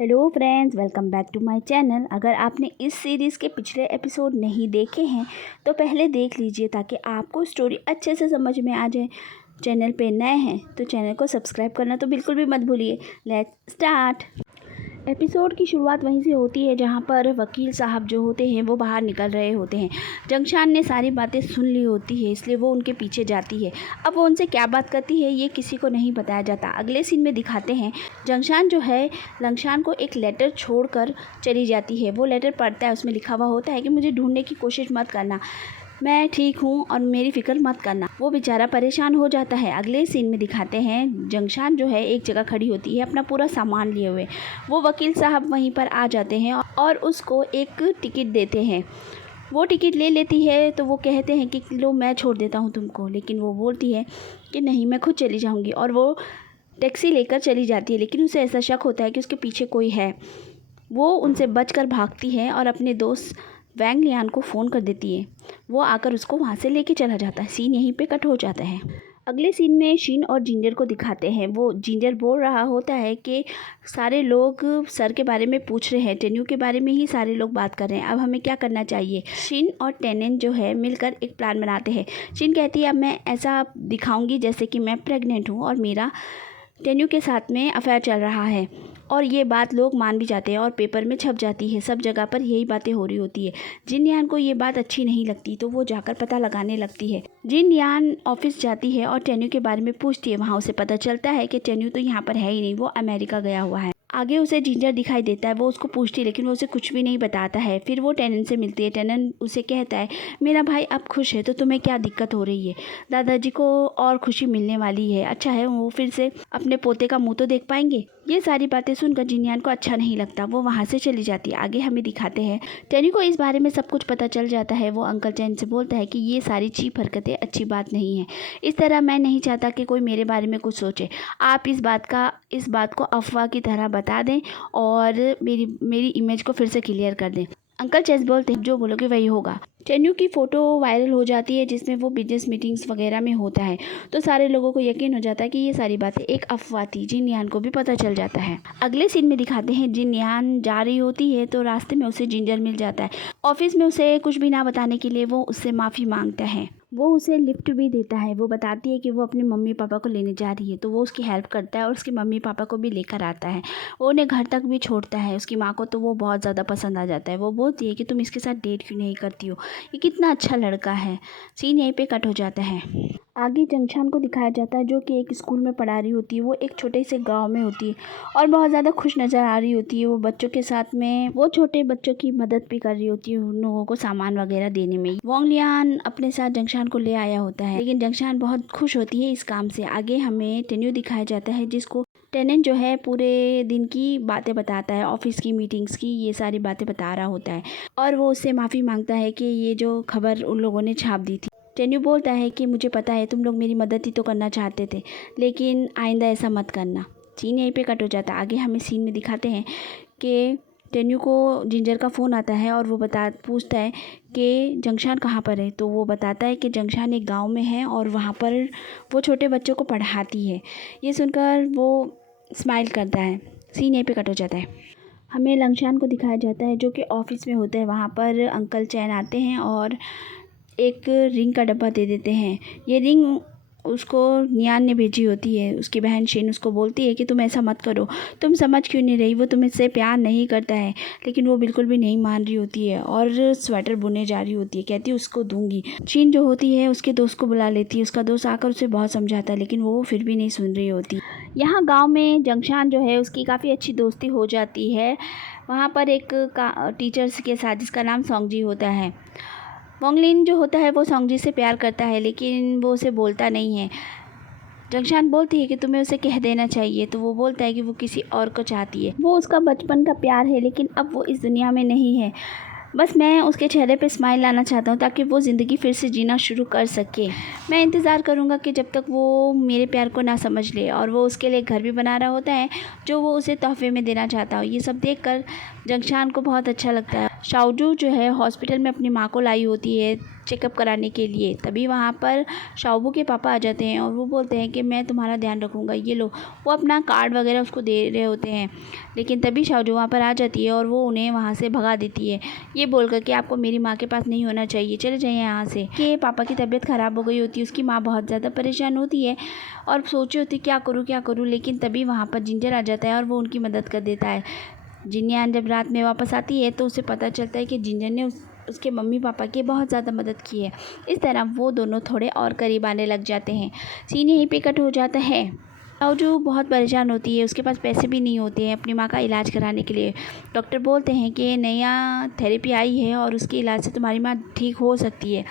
Hello friends, welcome back to my channel. अगर आपने इस सीरीज़ के पिछले एपिसोड नहीं देखे हैं तो पहले देख लीजिए ताकि आपको स्टोरी अच्छे से समझ में आ जाए। चैनल पे नए हैं तो चैनल को सब्सक्राइब करना तो बिल्कुल भी मत भूलिए। Let's start. एपिसोड की शुरुआत वहीं से होती है जहां पर वकील साहब जो होते हैं वो बाहर निकल रहे होते हैं। जंगशान ने सारी बातें सुन ली होती है, इसलिए वो उनके पीछे जाती है। अब वो उनसे क्या बात करती है ये किसी को नहीं बताया जाता। अगले सीन में दिखाते हैं जंगशान जो है लंगशान को एक लेटर छोड़कर चली जाती है। वो लेटर पढ़ता है, उसमें लिखा हुआ होता है कि मुझे ढूंढने की कोशिश मत करना, मैं ठीक हूँ और मेरी फ़िक्र मत करना। वो बेचारा परेशान हो जाता है। अगले सीन में दिखाते हैं जंगशान जो है एक जगह खड़ी होती है अपना पूरा सामान लिए हुए। वो वकील साहब वहीं पर आ जाते हैं और उसको एक टिकट देते हैं। वो टिकट ले लेती है तो वो कहते हैं कि लो मैं छोड़ देता हूँ तुमको, लेकिन वो बोलती है कि नहीं मैं खुद चली जाऊँगी। और वो टैक्सी लेकर चली जाती है, लेकिन उसे ऐसा शक होता है कि उसके पीछे कोई है। वो उनसे बचकर भागती है और अपने दोस्त वैंग लियान को फ़ोन कर देती है। वो आकर उसको वहाँ से लेके चला जाता है। सीन यहीं पे कट हो जाता है। अगले सीन में शीन और जिंजर को दिखाते हैं। वो जिंजर बोल रहा होता है कि सारे लोग सर के बारे में पूछ रहे हैं, टेन्यू के बारे में ही सारे लोग बात कर रहे हैं, अब हमें क्या करना चाहिए। शीन और टेनेन जो है मिलकर एक प्लान बनाते हैं। शीन कहती है अब मैं ऐसा दिखाऊंगी जैसे कि मैं प्रेग्नेंट हूँ और मेरा टेन्यू के साथ में अफेयर चल रहा है। और ये बात लोग मान भी जाते हैं और पेपर में छप जाती है। सब जगह पर यही बातें हो रही होती है। जिन यान को ये बात अच्छी नहीं लगती तो वो जाकर पता लगाने लगती है। जिन यान ऑफिस जाती है और टेन्यू के बारे में पूछती है। वहाँ उसे पता चलता है कि टेन्यू तो यहाँ पर है ही नहीं, वो अमेरिका गया हुआ है। आगे उसे जिंजर दिखाई देता है। वो उसको पूछती है लेकिन वो उसे कुछ भी नहीं बताता है। फिर वो टेनन से मिलती है। टेनन उसे कहता है मेरा भाई अब खुश है तो तुम्हें क्या दिक्कत हो रही है, दादाजी को और खुशी मिलने वाली है, अच्छा है वो फिर से अपने पोते का मुंह तो देख पाएंगे। ये सारी बातें सुनकर जिनयान को अच्छा नहीं लगता। वो वहाँ से चली जाती है। आगे हमें दिखाते हैं टेनी को इस बारे में सब कुछ पता चल जाता है। वो अंकल चैन से बोलता है कि ये सारी चीप हरकतें अच्छी बात नहीं है, इस तरह मैं नहीं चाहता कि कोई मेरे बारे में कुछ सोचे। आप इस बात को अफवाह की तरह बता दें और मेरी इमेज को फिर से क्लियर कर दें। अंकल चेस बोलते हैं जो बोलोगे वही होगा। टेन्यू की फ़ोटो वायरल हो जाती है जिसमें वो बिजनेस मीटिंग्स वगैरह में होता है, तो सारे लोगों को यकीन हो जाता है कि ये सारी बातें एक अफवाह थी। जिन यान को भी पता चल जाता है। अगले सीन में दिखाते हैं जिन यान जा रही होती है तो रास्ते में उसे जिंजर मिल जाता है। ऑफिस में उसे कुछ भी ना बताने के लिए वो उससे माफ़ी मांगता है। वो उसे लिफ्ट भी देता है। वो बताती है कि वो अपने मम्मी पापा को लेने जा रही है, तो वो उसकी हेल्प करता है और उसके मम्मी पापा को भी लेकर आता है। वो उन्हें घर तक भी छोड़ता है। उसकी माँ को तो वो बहुत ज़्यादा पसंद आ जाता है। वो बोलती है कि तुम इसके साथ डेट क्यों नहीं करती हो, ये कितना अच्छा लड़का है। सीन यहीं पे कट हो जाता है। आगे जंगशान को दिखाया जाता है जो कि एक स्कूल में पढ़ा रही होती है। वो एक छोटे से गांव में होती है और बहुत ज़्यादा खुश नज़र आ रही होती है। वो बच्चों के साथ में वो छोटे बच्चों की मदद भी कर रही होती है, उन लोगों को सामान वगैरह देने में। वोंग लियान अपने साथ जंगशान को ले आया होता है, लेकिन जंगशान बहुत खुश होती है इस काम से। आगे हमें टेन्यू दिखाया जाता है जिसको टेनेन जो है पूरे दिन की बातें बताता है, ऑफिस की मीटिंग्स की ये सारी बातें बता रहा होता है। और वो उससे माफ़ी मांगता है कि ये जो खबर उन लोगों ने छाप दी थी। टेन्यू बोलता है कि मुझे पता है तुम लोग मेरी मदद ही तो करना चाहते थे, लेकिन आइंदा ऐसा मत करना। सीन यहीं पे कट हो जाता है। आगे हमें सीन में दिखाते हैं कि टेन्यू को जिंजर का फ़ोन आता है और वो पूछता है कि जंगशान कहाँ पर है। तो वो बताता है कि जंगशान एक गांव में है और वहाँ पर वो छोटे बच्चों को पढ़ाती है। ये सुनकर वो स्माइल करता है। सीन यहीं पे कट हो जाता है। हमें लंगशान को दिखाया जाता है जो कि ऑफिस में होता है। वहाँ पर अंकल चैन आते हैं और एक रिंग का डब्बा दे देते हैं। ये रिंग उसको नियान ने भेजी होती है। उसकी बहन शिन उसको बोलती है कि तुम ऐसा मत करो, तुम समझ क्यों नहीं रही, वो तुमसे प्यार नहीं करता है। लेकिन वो बिल्कुल भी नहीं मान रही होती है और स्वेटर बुनने जा रही होती है। कहती है उसको दूंगी। शिन जो होती है उसके दोस्त को बुला लेती है। उसका दोस्त आकर उसे बहुत समझाता है लेकिन वो फिर भी नहीं सुन रही होती। यहाँ गाँव में जंगशान जो है उसकी काफ़ी अच्छी दोस्ती हो जाती है। वहाँ पर एक टीचर्स के साथ जिसका नाम सोंगजी होता है। वोंगलिन जो होता है वो सोंगजी से प्यार करता है लेकिन वो उसे बोलता नहीं है। जंगशान बोलती है कि तुम्हें उसे कह देना चाहिए, तो वो बोलता है कि वो किसी और को चाहती है। वो उसका बचपन का प्यार है लेकिन अब वो इस दुनिया में नहीं है। बस मैं उसके चेहरे पे स्माइल लाना चाहता हूँ ताकि वो ज़िंदगी फिर से जीना शुरू कर सके। मैं इंतज़ार करूँगा कि जब तक वो मेरे प्यार को ना समझ ले। और वो उसके लिए घर भी बना रहा होता है जो वो उसे तोहफे में देना चाहता हो। ये सब देखकर जंगशान को बहुत अच्छा लगता है शाओजू जो है हॉस्पिटल में अपनी माँ को लाई होती है चेकअप कराने के लिए। तभी वहाँ पर शाओबू के पापा आ जाते हैं और वो बोलते हैं कि मैं तुम्हारा ध्यान रखूँगा, ये लो। वो अपना कार्ड वगैरह उसको दे रहे होते हैं, लेकिन तभी शाओजू वहाँ पर आ जाती है और वो उन्हें वहाँ से भगा देती है, ये बोलकर कि आपको मेरी माँ के पास नहीं होना चाहिए, चले जाइए यहाँ से। कि पापा की तबीयत ख़राब हो गई होती है, उसकी माँ बहुत ज़्यादा परेशान होती है और सोची होती क्या करूँ, लेकिन तभी वहाँ पर जिंजर आ जाता है और वो उनकी मदद कर देता है। जिनयान जब रात में वापस आती है तो उसे पता चलता है कि जिंजर ने उसके मम्मी पापा की बहुत ज़्यादा मदद की है। इस तरह वो दोनों थोड़े और करीब आने लग जाते हैं। सीन यहीं पे कट हो जाता है। शाओजू बहुत परेशान होती है, उसके पास पैसे भी नहीं होते हैं अपनी माँ का इलाज कराने के लिए। डॉक्टर बोलते हैं कि नया थेरेपी आई है और उसके इलाज से तुम्हारी माँ ठीक हो सकती है।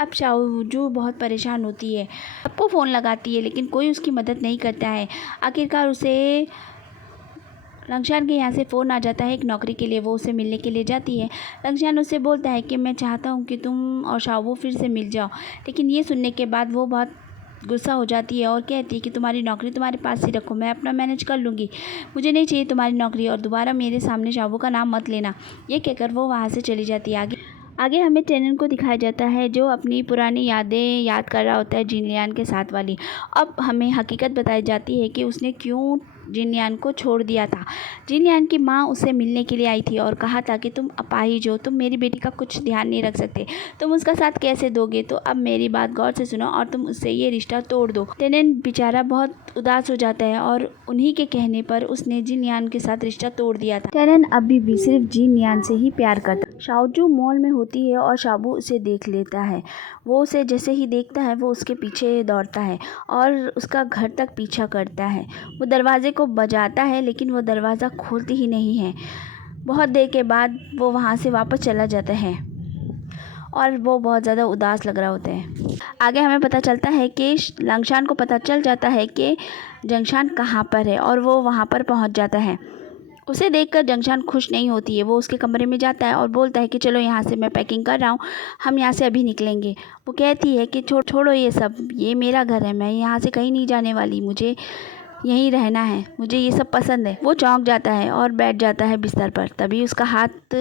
अब शाओजू बहुत परेशान होती है, सबको फ़ोन लगाती है लेकिन कोई उसकी मदद नहीं करता है। आखिरकार उसे लंगशान के यहाँ से फ़ोन आ जाता है एक नौकरी के लिए, वो उसे मिलने के लिए जाती है। लंगशान उससे बोलता है कि मैं चाहता हूँ कि तुम और शाओबू फिर से मिल जाओ, लेकिन ये सुनने के बाद वो बहुत गुस्सा हो जाती है और कहती है कि तुम्हारी नौकरी तुम्हारे पास ही रखो, मैं अपना मैनेज कर लूँगी, मुझे नहीं चाहिए तुम्हारी नौकरी और दोबारा मेरे सामने शाओबू का नाम मत लेना। ये कहकर वो वहाँ से चली जाती है। आगे हमें टेनन को दिखाया जाता है जो अपनी पुरानी यादें याद कर रहा होता है जिनलियान के साथ वाली। अब हमें हकीकत बताई जाती है कि उसने क्यों जिनलियान को छोड़ दिया था। जिनलियान की माँ उससे मिलने के लिए आई थी और कहा था कि तुम अपाहिज हो, तुम मेरी बेटी का कुछ ध्यान नहीं रख सकते, तुम उसका साथ कैसे दोगे, तो अब मेरी बात गौर से सुनो और तुम उससे ये रिश्ता तोड़ दो। टेनन बेचारा बहुत उदास हो जाता है और उन्हीं के कहने पर उसने जिनलियान के साथ रिश्ता तोड़ दिया था। टेनन अभी भी सिर्फ जिनलियान से ही प्यार करता। शाओजू मॉल में होती है और शाओबू उसे देख लेता है। वो उसे जैसे ही देखता है वो उसके पीछे दौड़ता है और उसका घर तक पीछा करता है। वो दरवाजे को बजाता है लेकिन वो दरवाज़ा खोलती ही नहीं है। बहुत देर के बाद वो वहाँ से वापस चला जाता है और वो बहुत ज़्यादा उदास लग रहा होता है। आगे हमें पता चलता है कि लंगशान को पता चल जाता है कि जंगशान कहाँ पर है और वो वहाँ पर पहुँच जाता है। उसे देखकर जंगशान खुश नहीं होती है। वो उसके कमरे में जाता है और बोलता है कि चलो यहाँ से, मैं पैकिंग कर रहा हूँ, हम यहाँ से अभी निकलेंगे। वो कहती है कि छोड़ो ये सब, ये मेरा घर है, मैं यहाँ से कहीं नहीं जाने वाली, मुझे यहीं रहना है, मुझे ये सब पसंद है। वो चौंक जाता है और बैठ जाता है बिस्तर पर। तभी उसका हाथ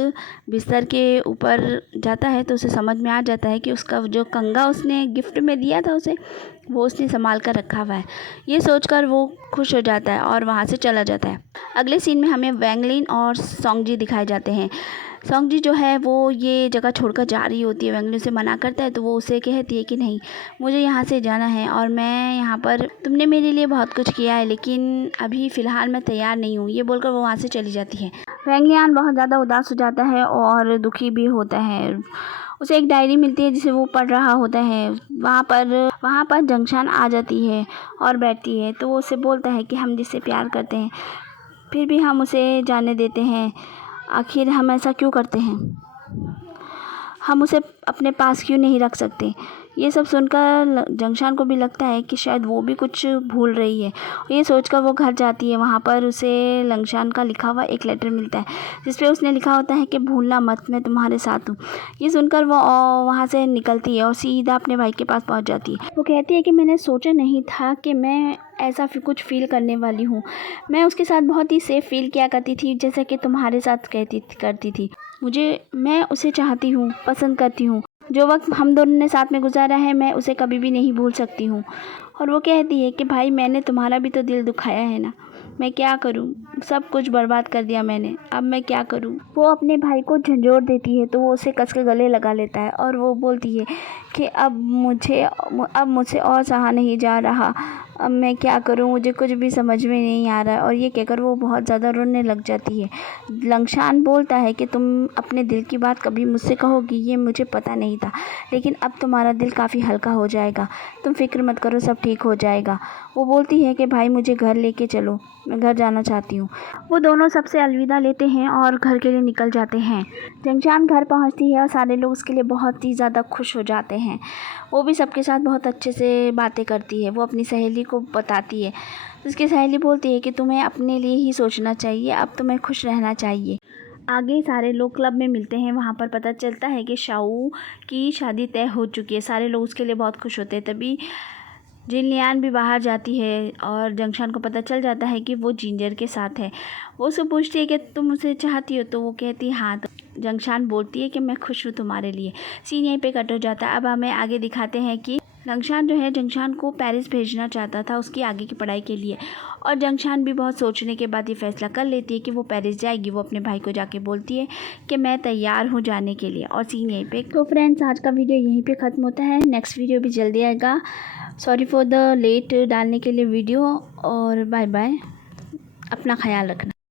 बिस्तर के ऊपर जाता है तो उसे समझ में आ जाता है कि उसका जो कंघा उसने गिफ्ट में दिया था उसे, वो उसने संभाल कर रखा हुआ है। ये सोचकर वो खुश हो जाता है और वहाँ से चला जाता है। अगले सीन में हमें वैंगलिन और सोंगजी दिखाए जाते हैं। सोंगजी जो है वो ये जगह छोड़कर जा रही होती है, वैंगलिन उसे मना करता है तो वो उसे कहती है कि नहीं, मुझे यहाँ से जाना है और मैं यहाँ पर, तुमने मेरे लिए बहुत कुछ किया है लेकिन अभी फ़िलहाल मैं तैयार नहीं हूँ। ये बोलकर वो वहाँ से चली जाती है। वैंगलिन बहुत ज़्यादा उदास हो जाता है और दुखी भी होता है। उसे एक डायरी मिलती है जिसे वो पढ़ रहा होता है। वहाँ पर जंगशान आ जाती है और बैठती है तो वो उसे बोलता है कि हम जिससे प्यार करते हैं फिर भी हम उसे जाने देते हैं, आखिर हम ऐसा क्यों करते हैं, हम उसे अपने पास क्यों नहीं रख सकते। ये सब सुनकर जंगशान को भी लगता है कि शायद वो भी कुछ भूल रही है। ये सोचकर वो घर जाती है। वहाँ पर उसे लंगशान का लिखा हुआ एक लेटर मिलता है जिस पे उसने लिखा होता है कि भूलना मत, मैं तुम्हारे साथ हूँ। ये सुनकर वो वहाँ से निकलती है और सीधा अपने भाई के पास पहुँच जाती है। वो कहती है कि मैंने सोचा नहीं था कि मैं ऐसा कुछ फ़ील करने वाली हूँ। मैं उसके साथ बहुत ही सेफ़ फ़ील किया करती थी, जैसे कि तुम्हारे साथ करती थी। मैं उसे चाहती हूँ, पसंद करती हूँ। जो वक्त हम दोनों ने साथ में गुजारा है मैं उसे कभी भी नहीं भूल सकती हूँ। और वो कहती है कि भाई, मैंने तुम्हारा भी तो दिल दुखाया है ना, मैं क्या करूँ, सब कुछ बर्बाद कर दिया मैंने, अब मैं क्या करूँ। वो अपने भाई को झंझोड़ देती है तो वो उसे कस के गले लगा लेता है और वो बोलती है कि अब मुझसे और सहा नहीं जा रहा, अब मैं क्या करूँ, मुझे कुछ भी समझ में नहीं आ रहा है। और ये कहकर वो बहुत ज़्यादा रोने लग जाती है। लंगशान बोलता है कि तुम अपने दिल की बात कभी मुझसे कहोगी, ये मुझे पता नहीं था, लेकिन अब तुम्हारा दिल काफ़ी हल्का हो जाएगा, तुम फिक्र मत करो, सब ठीक हो जाएगा। वो बोलती है कि भाई मुझे घर लेके चलो, मैं घर जाना चाहती हूँ। वो दोनों सबसे अलविदा लेते हैं और घर के लिए निकल जाते हैं। जंगशान घर पहुँचती है और सारे लोग उसके लिए बहुत ही ज़्यादा खुश हो जाते हैं। वो भी सबके साथ बहुत अच्छे से बातें करती है। वो अपनी सहेली को बताती है, उसकी सहेली बोलती है कि तुम्हें अपने लिए ही सोचना चाहिए, अब तुम्हें खुश रहना चाहिए। आगे सारे लोग क्लब में मिलते हैं। वहाँ पर पता चलता है कि शाओ की शादी तय हो चुकी है। सारे लोग उसके लिए बहुत खुश होते हैं। तभी जिनलियान भी बाहर जाती है और जंगशान को पता चल जाता है कि वो जिंजर के साथ है। वो उससे पूछती है कि तुम उसे चाहती हो, तो वो कहती है हाँ। जंगशान बोलती है कि मैं खुश हूँ तुम्हारे लिए। सीन यहीं पे कट हो जाता है। अब हमें आगे दिखाते हैं कि जंगशान जो है जंगशान को पेरिस भेजना चाहता था उसकी आगे की पढ़ाई के लिए, और जंगशान भी बहुत सोचने के बाद ये फैसला कर लेती है कि वो पेरिस जाएगी। वो अपने भाई को जाके बोलती है कि मैं तैयार हूँ जाने के लिए। और सीन यहीं पे। तो फ्रेंड्स, आज का वीडियो यहीं पे ख़त्म होता है। नेक्स्ट वीडियो भी जल्दी आएगा। सॉरी फॉर द लेट डालने के लिए वीडियो, और बाय बाय। अपना ख्याल रखना।